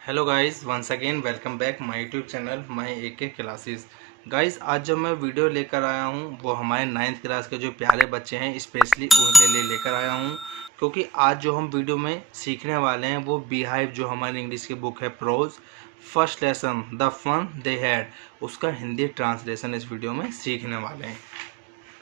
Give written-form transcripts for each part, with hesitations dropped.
Hello guys, once again welcome back my YouTube channel my AK classes. Guys, आज जो मैं video लेकर आया हूं वो हमारे 9th क्लास के जो प्यारे बच्चे हैं स्पेशली उनके लिए लेकर आया हूं, क्योंकि आज जो हम वीडियो में सीखने वाले हैं वो बीहाइव जो हमारी इंग्लिश की बुक है prose first lesson the fun they had, उसका हिंदी ट्रांसलेशन इस वीडियो में सीखने वाले हैं।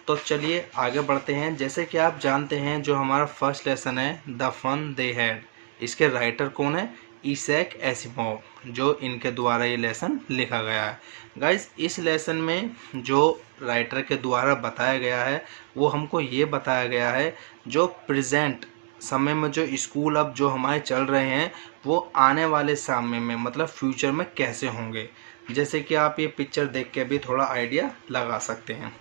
तो चलिए आगे बढ़ते हैं। जैसे कि आप जानते हैं जो हमारा फर्स्ट लेसन है द फन दे हैड, इसके राइटर कौन है? ईसैक एसिमोव, जो इनके द्वारा ये लेसन लिखा गया है। गाइस, इस लेसन में जो राइटर के द्वारा बताया गया है वो हमको ये बताया गया है जो प्रेजेंट समय में जो स्कूल अब जो हमारे चल रहे हैं वो आने वाले समय में मतलब फ्यूचर में कैसे होंगे। जैसे कि आप ये पिक्चर देख के भी थोड़ा आइडिया लगा सकते हैं।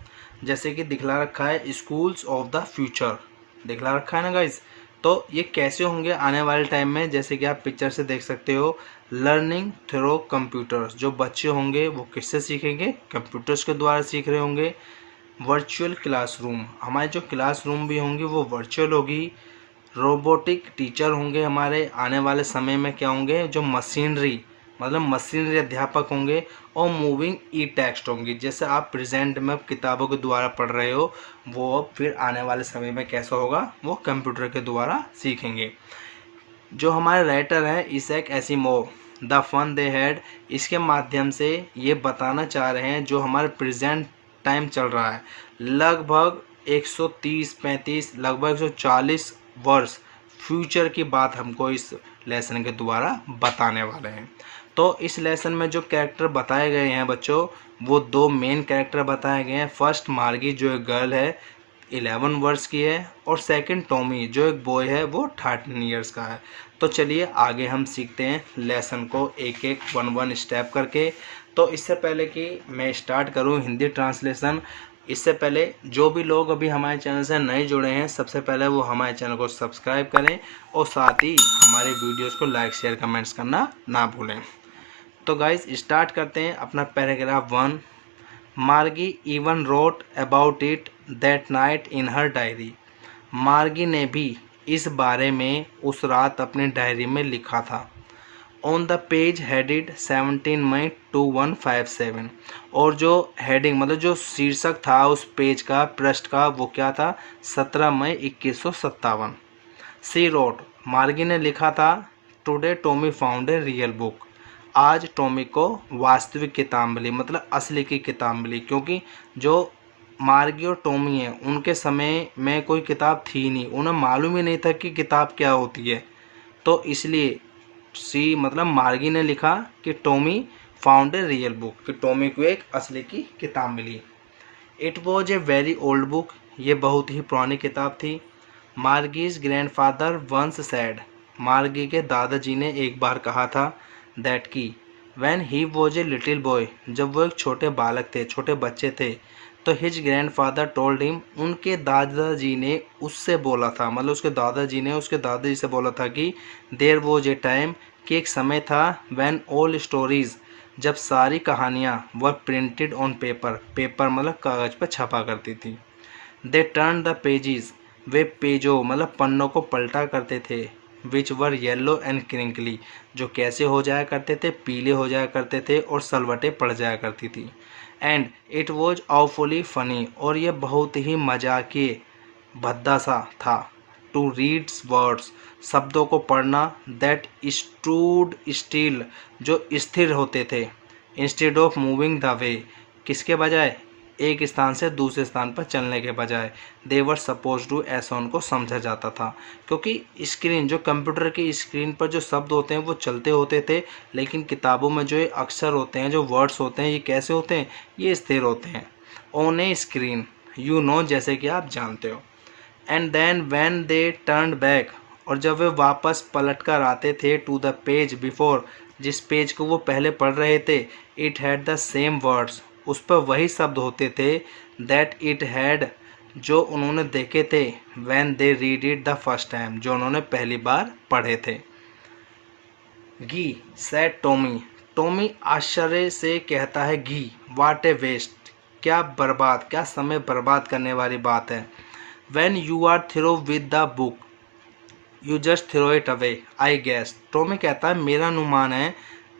जैसे कि दिखला रखा है स्कूल्स ऑफ द फ्यूचर, दिखला रखा है ना गाइज। तो ये कैसे होंगे आने वाले टाइम में, जैसे कि आप पिक्चर से देख सकते हो। लर्निंग थ्रू कंप्यूटर्स, जो बच्चे होंगे वो किससे सीखेंगे? कंप्यूटर्स के द्वारा सीख रहे होंगे। वर्चुअल क्लासरूम, हमारे जो क्लासरूम भी होंगी वो वर्चुअल होगी। रोबोटिक टीचर होंगे हमारे आने वाले समय में, क्या होंगे? जो मशीनरी मतलब मशीनरी अध्यापक होंगे। और मूविंग ई टेक्स्ट होंगी, जैसे आप प्रेजेंट में किताबों के द्वारा पढ़ रहे हो वो अब फिर आने वाले समय में कैसा होगा, वो कंप्यूटर के द्वारा सीखेंगे। जो हमारे राइटर हैं Isaac Asimov, the fun they had, इसके माध्यम से ये बताना चाह रहे हैं जो हमारे प्रेजेंट टाइम चल रहा है लगभग 130-35 लगभग 140 वर्ष फ्यूचर की बात हमको इस लेसन के द्वारा बताने वाले हैं। तो इस लेसन में जो कैरेक्टर बताए गए हैं बच्चों, वो दो मेन कैरेक्टर बताए गए हैं। फर्स्ट मार्गी जो एक गर्ल है 11 वर्ष की है, और सेकंड टॉमी जो एक बॉय है वो 13 ईयर्स का है। तो चलिए आगे हम सीखते हैं लेसन को एक एक वन स्टेप करके। तो इससे पहले कि मैं स्टार्ट करूं हिंदी ट्रांसलेशन, इससे पहले जो भी लोग अभी हमारे चैनल से नए जुड़े हैं सबसे पहले वो हमारे चैनल को सब्सक्राइब करें और साथ ही हमारे वीडियोस को लाइक शेयर कमेंट्स करना ना भूलें। तो गाइस स्टार्ट करते हैं अपना पैराग्राफ 1। मार्गी even wrote about it that night in her diary, मार्गी ने भी इस बारे में उस रात अपने डायरी में लिखा था। ऑन द पेज हेडिड 17 मई 2157, और जो हेडिंग मतलब जो शीर्षक था उस पेज का पृष्ठ का वो क्या था? 17 मई 2157। सी रोट, मार्गी ने लिखा था, today Tommy found a real book, आज टॉमी को वास्तविक किताब मिली मतलब असली की किताब मिली। क्योंकि जो मार्गी और टॉमी हैं उनके समय में कोई किताब थी नहीं, उन्हें मालूम ही नहीं था कि किताब क्या होती है। तो इसलिए सी मतलब मार्गी ने लिखा कि Tommy found a real book, कि टॉमी को एक असली की किताब मिली। It was a very old book, ये बहुत ही पुरानी किताब थी। मार्गीज ग्रैंडफादर वंस सैड, मार्गी के दादाजी ने एक बार कहा था, दैट की when he was a little boy, जब वो एक छोटे बालक थे, छोटे बच्चे थे, तो हिज ग्रैंडफादर टोल्ड हिम, उनके दादाजी ने उससे बोला था मतलब उसके दादाजी ने उसके दादाजी से बोला था कि देयर वॉज ए टाइम, कि एक समय था, व्हेन ऑल स्टोरीज, जब सारी कहानियाँ वर प्रिंटेड ऑन पेपर, पेपर मतलब कागज़ पर छपा करती थी। दे टर्न द पेजेस, वे पेजों मतलब पन्नों को पलटा करते थे। विच वर येलो एंड क्रिंकली, जो कैसे हो जाया करते थे? पीले हो जाया करते थे और सलवटें पड़ जाया करती थी। And it was awfully funny, और यह बहुत ही मजाकिये भद्दा सा था। टू रीड्स वर्ड्स, शब्दों को पढ़ना। दैट स्टूड स्टिल, जो स्थिर होते थे। Instead of moving the way, किसके बजाय? एक स्थान से दूसरे स्थान पर चलने के बजाय। देवर सपोज टू, ऐसा उनको समझा जाता था। क्योंकि स्क्रीन जो कंप्यूटर की स्क्रीन पर जो शब्द होते हैं वो चलते होते थे, लेकिन किताबों में जो ये अक्षर होते हैं, जो वर्ड्स होते हैं, ये कैसे होते हैं? ये स्थिर होते हैं। On a screen, you know, जैसे कि आप जानते हो। And then when they turn back, और जब वे वापस पलट कर आते थे, टू द पेज बिफोर, जिस पेज को वो पहले पढ़ रहे थे, it had the same words, उस पर वही शब्द होते थे, दैट इट हैड, जो उन्होंने देखे थे, when they read it the first time, जो उन्होंने पहली बार पढ़े थे। घी सैड टॉमी, टॉमी आश्चर्य से कहता है, घी वाट ए वेस्ट, क्या बर्बाद, क्या समय बर्बाद करने वाली बात है। When you are through with the book, you just throw it away I guess. Tommy कहता है मेरा अनुमान है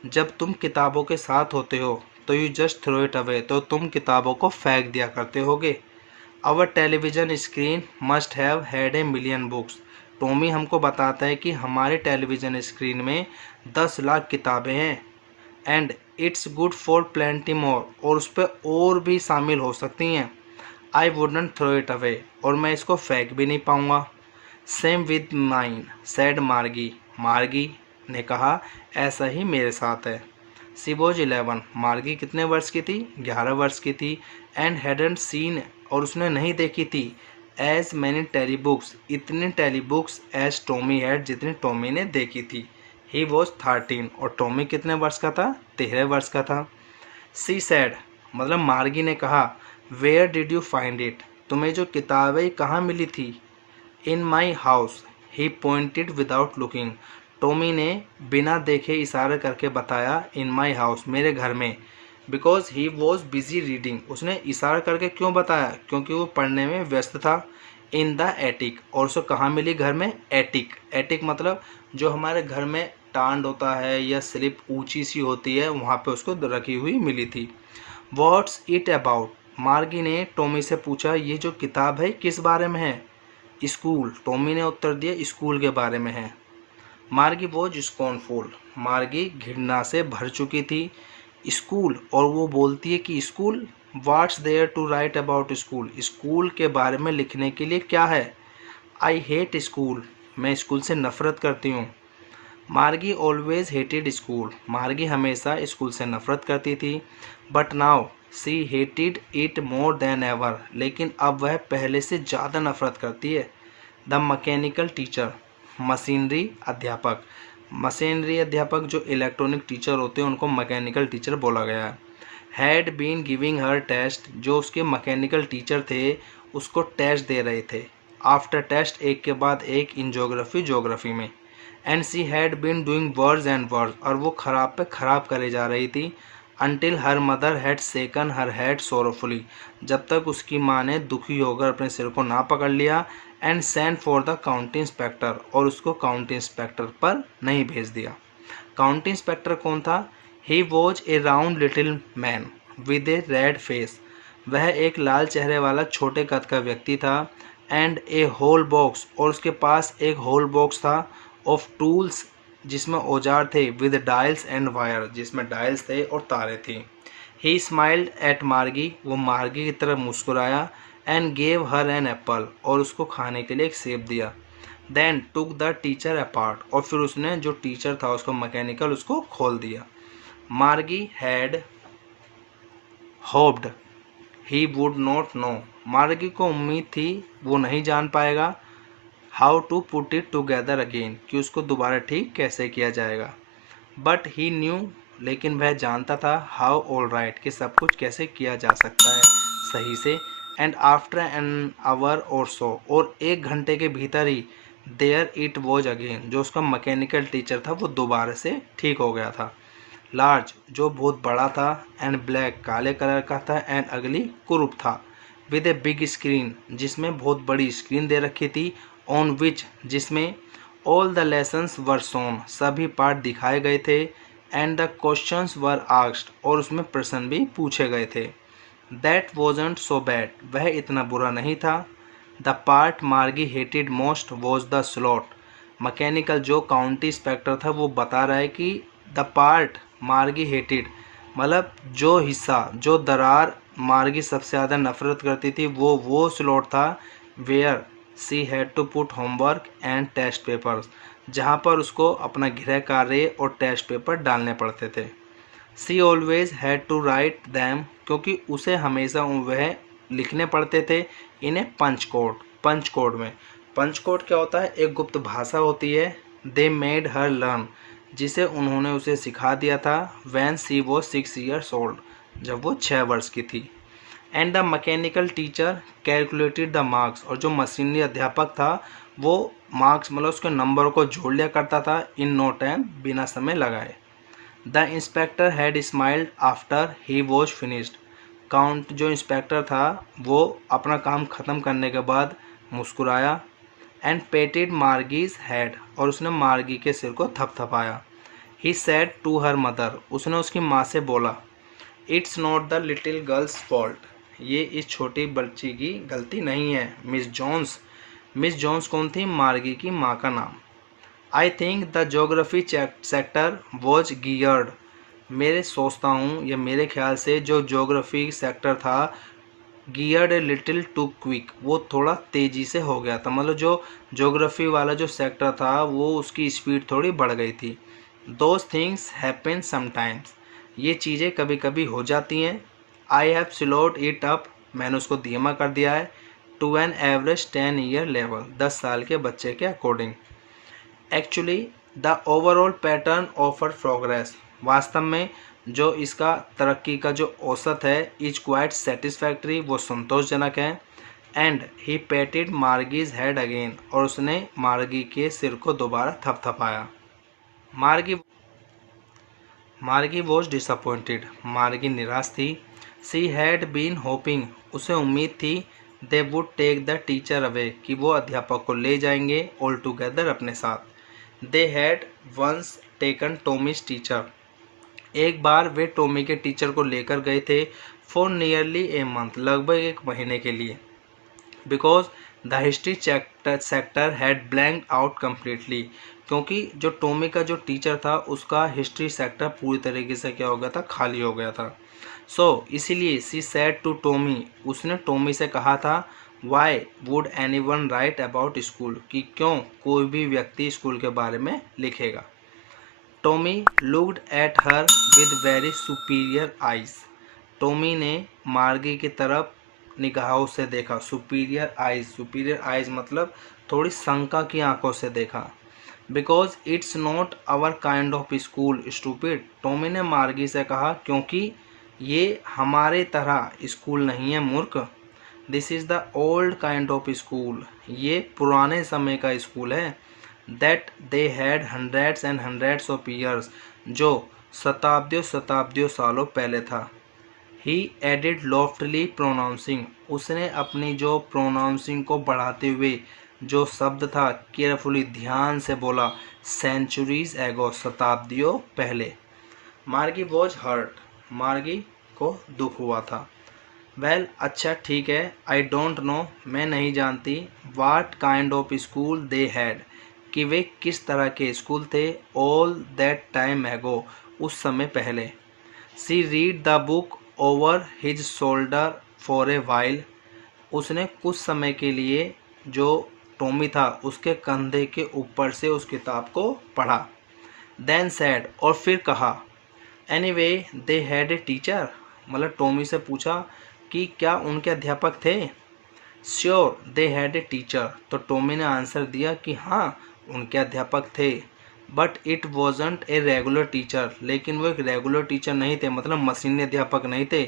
जब तुम किताबों के साथ होते हो तो you just throw it away, तो तुम किताबों को फेंक दिया करते होगे। Our television screen must have had a million books. Tommy हमको बताता है कि हमारे टेलीविज़न स्क्रीन में 10 लाख किताबें हैं। And it's good for plenty more, और उस पर और भी शामिल हो सकती हैं। I wouldn't throw it away, और मैं इसको फेंक भी नहीं पाऊँगा। सेम विद माइन सैड मार्गी। मार्गी ने कहा ऐसा ही मेरे साथ है। She was 11। मार्गी कितने वर्ष की थी? 11 वर्ष की थी। एंड हैडंट सीन, और उसने नहीं देखी थी, एज मैनी टेली बुक्स, इतनी telebooks as Tommy had, जितनी टॉमी ने देखी थी। ही वॉज 13, और टॉमी कितने वर्ष का था? 13 वर्ष का था। सी सैड, मतलब मार्गी ने कहा where did you find it, तुम्हें जो किताबें कहाँ मिली थी? In my house, he pointed without looking. Tommy ने बिना देखे इशारा करके बताया इन माई हाउस, मेरे घर में। Because he was busy reading, उसने इशारा करके क्यों बताया? क्योंकि वो पढ़ने में व्यस्त था। इन द एटिक, और उसे कहाँ मिली घर में? एटिक। एटिक मतलब जो हमारे घर में टांड होता है या स्लिप ऊंची सी होती है, वहाँ पे उसको रखी हुई मिली थी। व्हाट्स इट अबाउट, मार्गी ने टॉमी से पूछा ये जो किताब है किस बारे में है? स्कूल, टॉमी ने उत्तर दिया स्कूल के बारे में है। मार्गी वॉज स्कॉर्नफुल, मार्गी घृणा से भर चुकी थी। स्कूल, और वो बोलती है कि school, what's there to write about school, school के बारे में लिखने के लिए क्या है? आई हेट स्कूल, मैं स्कूल से नफरत करती हूँ। मार्गी ऑलवेज हेटेड स्कूल, मार्गी हमेशा स्कूल से नफरत करती थी। But now see hated it more than ever, लेकिन अब वह पहले से ज़्यादा नफरत करती है। द मैकेनिकल टीचर, मशीनरी अध्यापक। मशीनरी अध्यापक जो इलेक्ट्रॉनिक टीचर होते हैं उनको मैकेनिकल टीचर बोला गया है। Had been giving her test, जो उसके मैकेनिकल टीचर थे उसको टेस्ट दे रहे थे। आफ्टर टेस्ट, एक के बाद एक, इन जोग्राफी में। And she had been doing words and words, और वो खराब पे खराब करे जा रही थी। Until her mother had shaken her head sorrowfully, जब तक उसकी माँ ने दुखी होकर अपने सिर को ना पकड़ लिया। And send for the county inspector, और उसको काउंटी इंस्पेक्टर पर नहीं भेज दिया। काउंटी इंस्पेक्टर कौन था? He was A round little man with A red face, वह एक लाल चेहरे वाला छोटे कद का व्यक्ति था। एंड ए होल बॉक्स, और उसके पास एक होल बॉक्स था। ऑफ टूल्स, जिसमें औजार थे। विद डायल्स एंड वायर, जिसमें डायल्स थे और तारे थी। ही स्माइल्ड एट मार्गी, वो मार्गी की तरफ मुस्कुराया। And gave her an apple, और उसको खाने के लिए एक सेब दिया। Then took the teacher apart, और फिर उसने जो टीचर था उसको मैकेनिकल उसको खोल दिया। Margie had hoped he would not know, Margie को उम्मीद थी वो नहीं जान पाएगा। How to put it together again, कि उसको दोबारा ठीक कैसे किया जाएगा। बट ही न्यू, लेकिन वह जानता था। हाउ ऑल राइट, कि सब कुछ कैसे किया जा सकता है सही से। एंड आफ्टर एन आवर और सो, और 1 घंटे के भीतर ही देयर इट वॉज अगेन, जो उसका मैकेनिकल टीचर था वो दोबारा से ठीक हो गया था। लार्ज, जो बहुत बड़ा था। एंड ब्लैक, काले कलर का था। एंड अगली, कुरूप था। विद ए बिग स्क्रीन, जिसमें बहुत बड़ी स्क्रीन दे रखी थी। ऑन विच, जिसमें all the lessons were shown, सभी पाठ दिखाए गए थे। And the questions were asked, और उसमें प्रश्न भी पूछे गए थे। दैट वॉजंट सो बैड, वह इतना बुरा नहीं था। द पार्ट मार्गी hated most was the slot, mechanical जो काउंटी इंस्पेक्टर था वो बता रहा है कि द पार्ट मार्गी हेटेड, मतलब जो हिस्सा, जो दरार मार्गी सबसे ज़्यादा नफरत करती थी वो स्लॉट था। Where she had to put homework and test papers, जहाँ पर उसको अपना गृह कार्य और टेस्ट पेपर डालने पड़ते थे। She always had to write them, क्योंकि उसे हमेशा वह लिखने पड़ते थे। इन्हें पंच कोड में, पंच कोड क्या होता है? एक गुप्त भाषा होती है। दे मेड हर लर्न, जिसे उन्होंने उसे सिखा दिया था। वैन सी वो 6 years ओल्ड, जब वो 6 वर्ष की थी। And the mechanical teacher calculated the marks, और जो मशीनरी अध्यापक था वो मार्क्स मतलब उसके नंबरों को जोड़ लिया करता था इन नो टाइम, बिना समय लगाए। The inspector had smiled after he was finished, count जो इंस्पेक्टर था वो अपना काम ख़त्म करने के बाद मुस्कुराया। एंड पेटेड मार्गीज हेड, और उसने मार्गी के सिर को थपथपाया। He said to her mother, उसने उसकी माँ से बोला, it's not the little girl's fault, ये इस छोटी बच्ची की गलती नहीं है मिस जॉन्स। मिस जॉन्स कौन थी? मार्गी की माँ का नाम। I think the geography sector was geared, मेरे सोचता हूँ या मेरे ख्याल से जो जोग्राफी सेक्टर था, geared a little too quick, वो थोड़ा तेज़ी से हो गया था। मतलब जो जोग्राफी वाला जो सेक्टर था वो उसकी स्पीड थोड़ी बढ़ गई थी। दोज थिंग्स हैपन समटाइम्स, ये चीज़ें कभी कभी हो जाती हैं। I have slowed it up, मैंने उसको धीमा कर दिया है। To an average 10 year level, 10 साल के बच्चे के अकॉर्डिंग। Actually the overall pattern of her progress, वास्तव में जो इसका तरक्की का जो औसत है, इज क्वाइट सेटिस्फैक्ट्री, वो संतोषजनक है। एंड ही पेटेड मार्गीज हेड अगेन, और उसने मार्गी के सिर को दोबारा थपथपाया। मार्गी मार्गी वॉज डिसअपॉइंटेड, मार्गी निराश थी। सी हैड बीन होपिंग, उसे उम्मीद थी, they would take the teacher away, कि वो अध्यापक को ले जाएंगे ऑल टुगेदर अपने साथ। They had once taken Tommy's teacher, एक बार वे टॉमी के टीचर को लेकर गए थे। फॉर नियरली ए मंथ, लगभग एक महीने के लिए। Because the history sector had blank out completely, क्योंकि जो टॉमी का जो टीचर था उसका हिस्ट्री सेक्टर पूरी तरीके से क्या हो गया था? खाली हो गया था। सो इसीलिए सी सेड टू टॉमी, उसने टॉमी से कहा था, why would any one right about school, कि क्यों कोई भी व्यक्ति स्कूल के बारे में लिखेगा। Tommy looked at her with very superior eyes, Tommy ने मार्गी की तरफ निगाहों से देखा। सुपीरियर आइज मतलब थोड़ी शंका की आंखों से देखा। Because it's not our kind of school stupid, Tommy ने मार्गी से कहा, क्योंकि ये हमारे तरह स्कूल नहीं है मूर्ख। This is the old kind of school, ये पुराने समय का स्कूल है। That they had hundreds and hundreds of years, जो शताब्दियों सालों पहले था। ही एडिड लॉफ्टली प्रोनाउंसिंग, उसने अपनी जो प्रोनाउंसिंग को बढ़ाते हुए जो शब्द था केयरफुली ध्यान से बोला, सेंचुरीज एगो, शताब्दियों पहले। मार्गी वॉज हर्ट, मार्गी को दुख हुआ था। वेल अच्छा ठीक है, आई डोंट नो, मैं नहीं जानती, वाट kind of school they had, कि वे किस तरह के स्कूल थे, ऑल दैट टाइम एगो, उस समय पहले। She read the book over his shoulder for a while, उसने कुछ समय के लिए जो टॉमी था उसके कंधे के ऊपर से उस किताब को पढ़ा। देन सैड, और फिर कहा, anyway they had a teacher, मतलब टॉमी से पूछा कि क्या उनके अध्यापक थे। Sure they had a teacher, तो टॉमी ने आंसर दिया कि हाँ उनके अध्यापक थे। But it wasn't a regular teacher, लेकिन वो एक रेगुलर टीचर नहीं थे, मतलब मशीनी अध्यापक नहीं थे।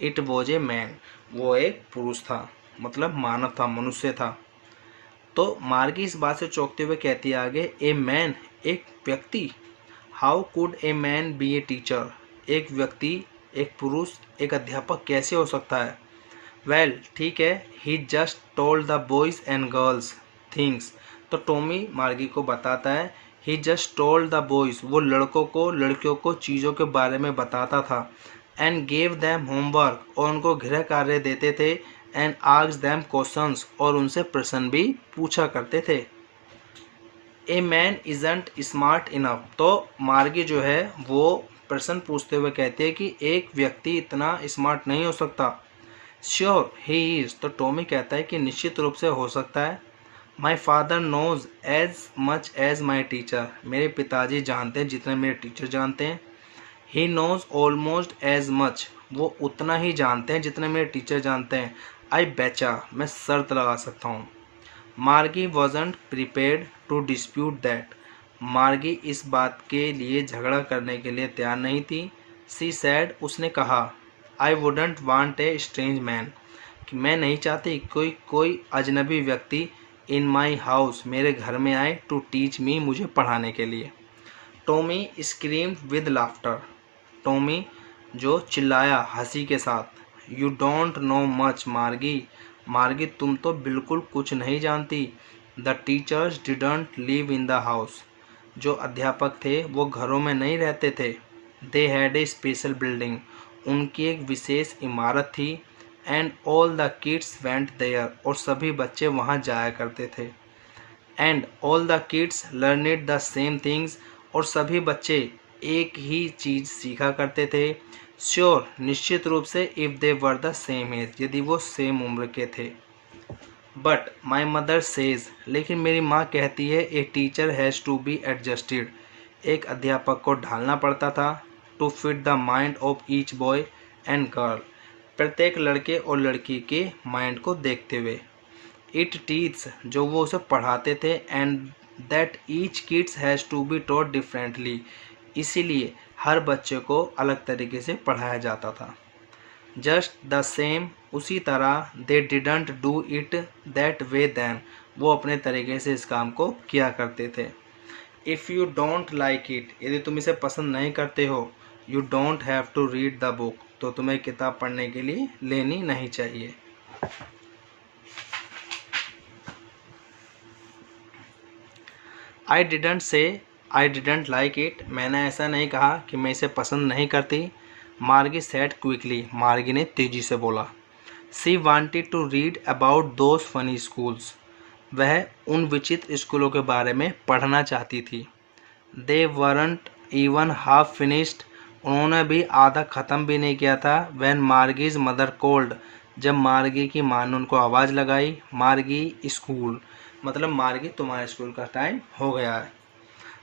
इट वॉज ए मैन, वो एक पुरुष था, मतलब मानव था, मनुष्य था। तो मार्गी इस बात से चौंकते हुए कहती है आगे, ए मैन, एक व्यक्ति। How could a man B a teacher, एक व्यक्ति, एक पुरुष एक अध्यापक कैसे हो सकता है। वेल ठीक है, he just told the boys and girls things, तो टॉमी मार्गी को बताता है, he just told the boys, वो लड़कों को लड़कियों को चीज़ों के बारे में बताता था। एंड गेव दैम होमवर्क, और उनको गृह कार्य देते थे। एंड आस्क्ड दैम क्वेश्चंस, और उनसे प्रश्न भी पूछा करते थे। A man isn't smart enough, तो मार्गी जो है वो प्रश्न पूछते हुए कहते हैं कि एक व्यक्ति इतना स्मार्ट नहीं हो सकता। श्योर ही इज़, तो टॉमी कहता है कि निश्चित रूप से हो सकता है। My father knows as much as my teacher, मेरे पिताजी जानते हैं जितने मेरे टीचर जानते हैं। He knows almost as much, वो उतना ही जानते हैं जितने मेरे टीचर जानते हैं। आई बेचा, मैं शर्त लगा सकता हूँ। Margie wasn't prepared to dispute that, Margie इस बात के लिए झगड़ा करने के लिए तैयार नहीं थी। सी सैड, उसने कहा, I wouldn't want a strange man, कि मैं नहीं चाहती कोई अजनबी व्यक्ति इन माई हाउस, मेरे घर में आए, टू टीच मी, मुझे पढ़ाने के लिए। Tommy screamed with laughter, Tommy जो चिल्लाया हंसी के साथ। यू डोंट नो मच मार्गी, मार्गी तुम तो बिल्कुल कुछ नहीं जानती। The teachers didn't live in the house, जो अध्यापक थे वो घरों में नहीं रहते थे। They had a special building, उनकी एक विशेष इमारत थी। And all the kids went there, और सभी बच्चे वहाँ जाया करते थे। And all the kids learned the same things, और सभी बच्चे एक ही चीज़ सीखा करते थे। श्योर, निश्चित रूप से, if they were the same age, यदि वो सेम उम्र के थे। बट माई मदर सेज, लेकिन मेरी माँ कहती है, a teacher has to be adjusted, एक अध्यापक को ढालना पड़ता था। To fit the mind of each boy and girl, प्रत्येक लड़के और लड़की के माइंड को देखते हुए। इट टीच, जो वो उसे पढ़ाते थे। And that each kids has to be taught differently, इसीलिए हर बच्चे को अलग तरीके से पढ़ाया जाता था। जस्ट द सेम, उसी तरह, they didn't do it that way then, वो अपने तरीके से इस काम को किया करते थे। If you don't like it, यदि तुम इसे पसंद नहीं करते हो, you don't have to read the book, तो तुम्हें किताब पढ़ने के लिए लेनी नहीं चाहिए। I didn't say I didn't like it, मैंने ऐसा नहीं कहा कि मैं इसे पसंद नहीं करती। मार्गी सेड क्विकली, मार्गी ने तेजी से बोला। She wanted to read about those funny schools, वह उन विचित्र स्कूलों के बारे में पढ़ना चाहती थी। They weren't even half finished, उन्होंने भी आधा ख़त्म भी नहीं किया था। व्हेन मार्गीज मदर कोल्ड, जब मार्गी की माँ ने उनको आवाज़ लगाई। मार्गी स्कूल, मतलब मार्गी तुम्हारे स्कूल का टाइम हो गया है।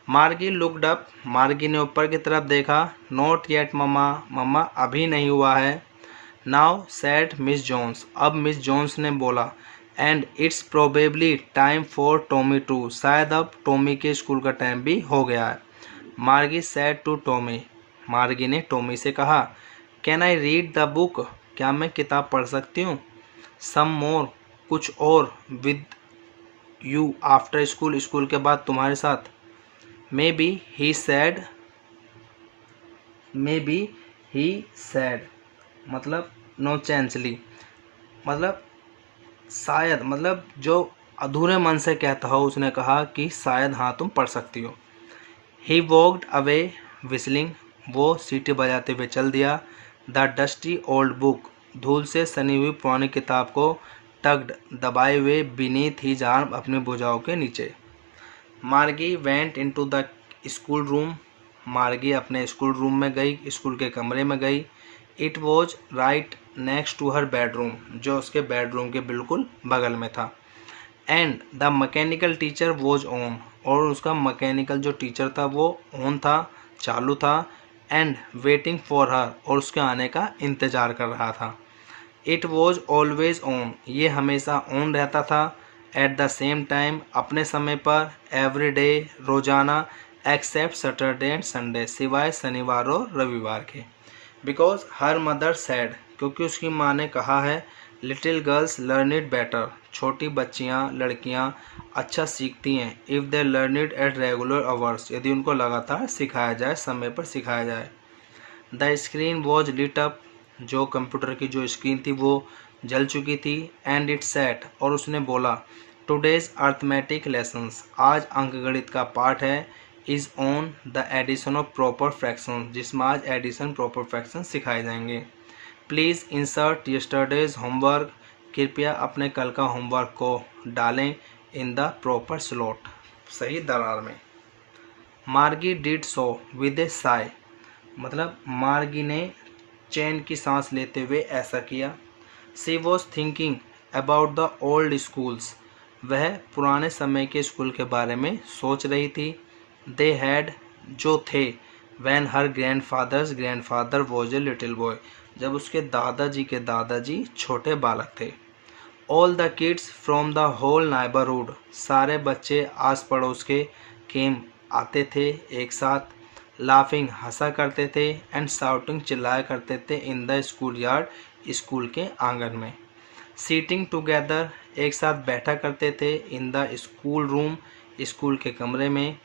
मार्गी लुक्ड अप, मार्गी ने ऊपर की तरफ देखा। नॉट येट मम्मा, मम्मा अभी नहीं हुआ है। नाउ सैड मिस जोन्स, अब मिस जोन्स ने बोला। And it's probably time for Tommy too, शायद अब टॉमी के स्कूल का टाइम भी हो गया है। मार्गी सैड टू टॉमी, मार्गी ने टॉमी से कहा। Can I read the book, क्या मैं किताब पढ़ सकती हूँ? सम मोर, कुछ और, with you after school, school के बाद तुम्हारे साथ। May be he sad, may be he sad मतलब नो चांसली, मतलब शायद, मतलब जो अधूरे मन से कहता हो, उसने कहा कि शायद हाँ तुम पढ़ सकती हो। ही वॉक्ड अवे विस्लिंग, वो सीटी बजाते हुए चल दिया। द डस्टी ओल्ड बुक, धूल से सनी हुई पुरानी किताब को टग्ड, दबाए हुए, बीनीथ हिज आर्म, अपने भुजाओं के नीचे। मार्गी went into the school room, मार्गी अपने स्कूल रूम में गई, स्कूल के कमरे में गई। It was right next to her bedroom, जो उसके बेडरूम के बिल्कुल बगल में था। And the mechanical teacher was on, और उसका मैकेनिकल जो टीचर था वो ऑन था, चालू था। एंड वेटिंग फॉर हर, और उसके आने का इंतज़ार कर रहा था। इट वॉज ऑलवेज ऑन, ये हमेशा ऑन रहता था। एट द सेम टाइम, अपने समय पर। एवरी डे, रोज़ाना। एक्सेप्ट सैटरडे एंड संडे, सिवाय शनिवार और रविवार के। बिकॉज हर मदर सैड, क्योंकि उसकी माँ ने कहा है। Little girls learn it better, छोटी बच्चियाँ, लड़कियाँ अच्छा सीखती हैं। If they learn it at regular hours, यदि उनको लगातार सिखाया जाए, समय पर सिखाया जाए। The screen was lit up, जो कंप्यूटर की जो स्क्रीन थी वो जल चुकी थी। एंड इट सेट, और उसने बोला। टुडेज अर्थमेटिक लेसन्स, आज अंकगणित का पाठ है। Is on the addition of proper fraction, जिसमें आज एडिशन प्रॉपर फ्रैक्शन सिखाए जाएंगे। प्लीज़ इंसर्ट यस्टरडेज होमवर्क, कृपया अपने कल का होमवर्क को डालें इन द प्रॉपर स्लॉट, सही दरार में। मार्गी डिड सो विद ए साई, मतलब मार्गी ने चैन की सांस लेते हुए ऐसा किया। She was thinking about the old schools, वह पुराने समय के स्कूल के बारे में सोच रही थी। दे हैड, जो थे। When her grandfather was a little boy, जब उसके दादाजी के दादाजी छोटे बालक थे। All the kids from the whole neighbourhood, सारे बच्चे आस पड़ोस के केम आते थे एक साथ। लाफिंग, हंसा करते थे। एंड शाउटिंग, चिल्लाया करते थे। In the school yard, school के आंगन में। सीटिंग टुगेदर, एक साथ बैठा करते थे। In the school room, school के कमरे में।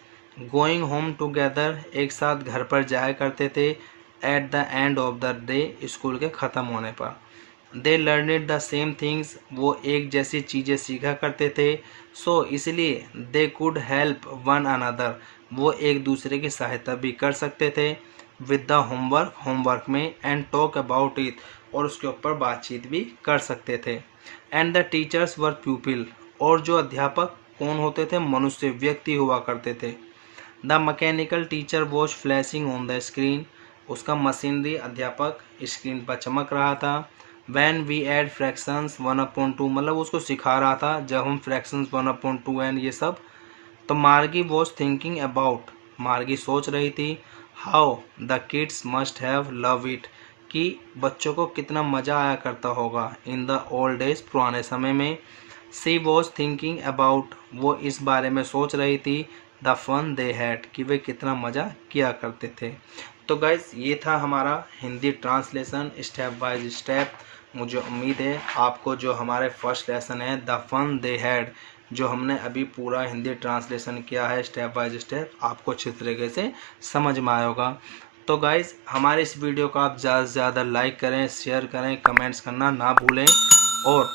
गोइंग होम टुगेदर, एक साथ घर पर जाया करते थे। At the end of the day, school के ख़त्म होने पर। दे लर्नड द सेम थिंग्स, वो एक जैसी चीज़ें सीखा करते थे। सो इसलिए they could help one another, वो एक दूसरे की सहायता भी कर सकते थे विद द होमवर्क, होमवर्क में, एंड टॉक अबाउट इट, और उसके ऊपर बातचीत भी कर सकते थे। एंड द टीचर्स वर प्यूपिल, और जो अध्यापक कौन होते थे, मनुष्य, व्यक्ति हुआ करते थे। The mechanical teacher was flashing on the screen, उसका मशीनरी अध्यापक स्क्रीन पर चमक रहा था। वैन वी एड फ्रैक्शंस 1/2, मतलब उसको सिखा रहा था जब हम फ्रैक्शंस 1/2 एंड ये सब। तो मार्गी वॉज थिंकिंग अबाउट, मार्गी सोच रही थी, how the kids must have love it, कि बच्चों को कितना मज़ा आया करता होगा इन द ओल्ड डेज, पुराने समय में। सी वॉज थिंकिंग अबाउट, वो इस बारे में सोच रही थी, द फन दे हैड, कि वे कितना मज़ा किया करते थे। तो गाइस ये था हमारा Hindi translation step by step. मुझे उम्मीद है आपको जो हमारे फर्स्ट लेसन है द फन दे हैड, जो हमने अभी पूरा हिंदी ट्रांसलेशन किया है स्टेप बाय स्टेप, आपको अच्छी तरीके से समझ में आया होगा। तो गाइस हमारे इस वीडियो को आप ज़्यादा से ज़्यादा लाइक करें, शेयर करें, कमेंट्स करना ना भूलें, और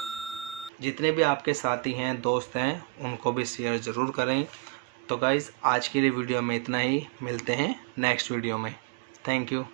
जितने भी आपके साथी हैं, दोस्त हैं, उनको भी शेयर ज़रूर करें। तो गाइज़ आज के लिए वीडियो में इतना ही, मिलते हैं नेक्स्ट वीडियो में। Thank you.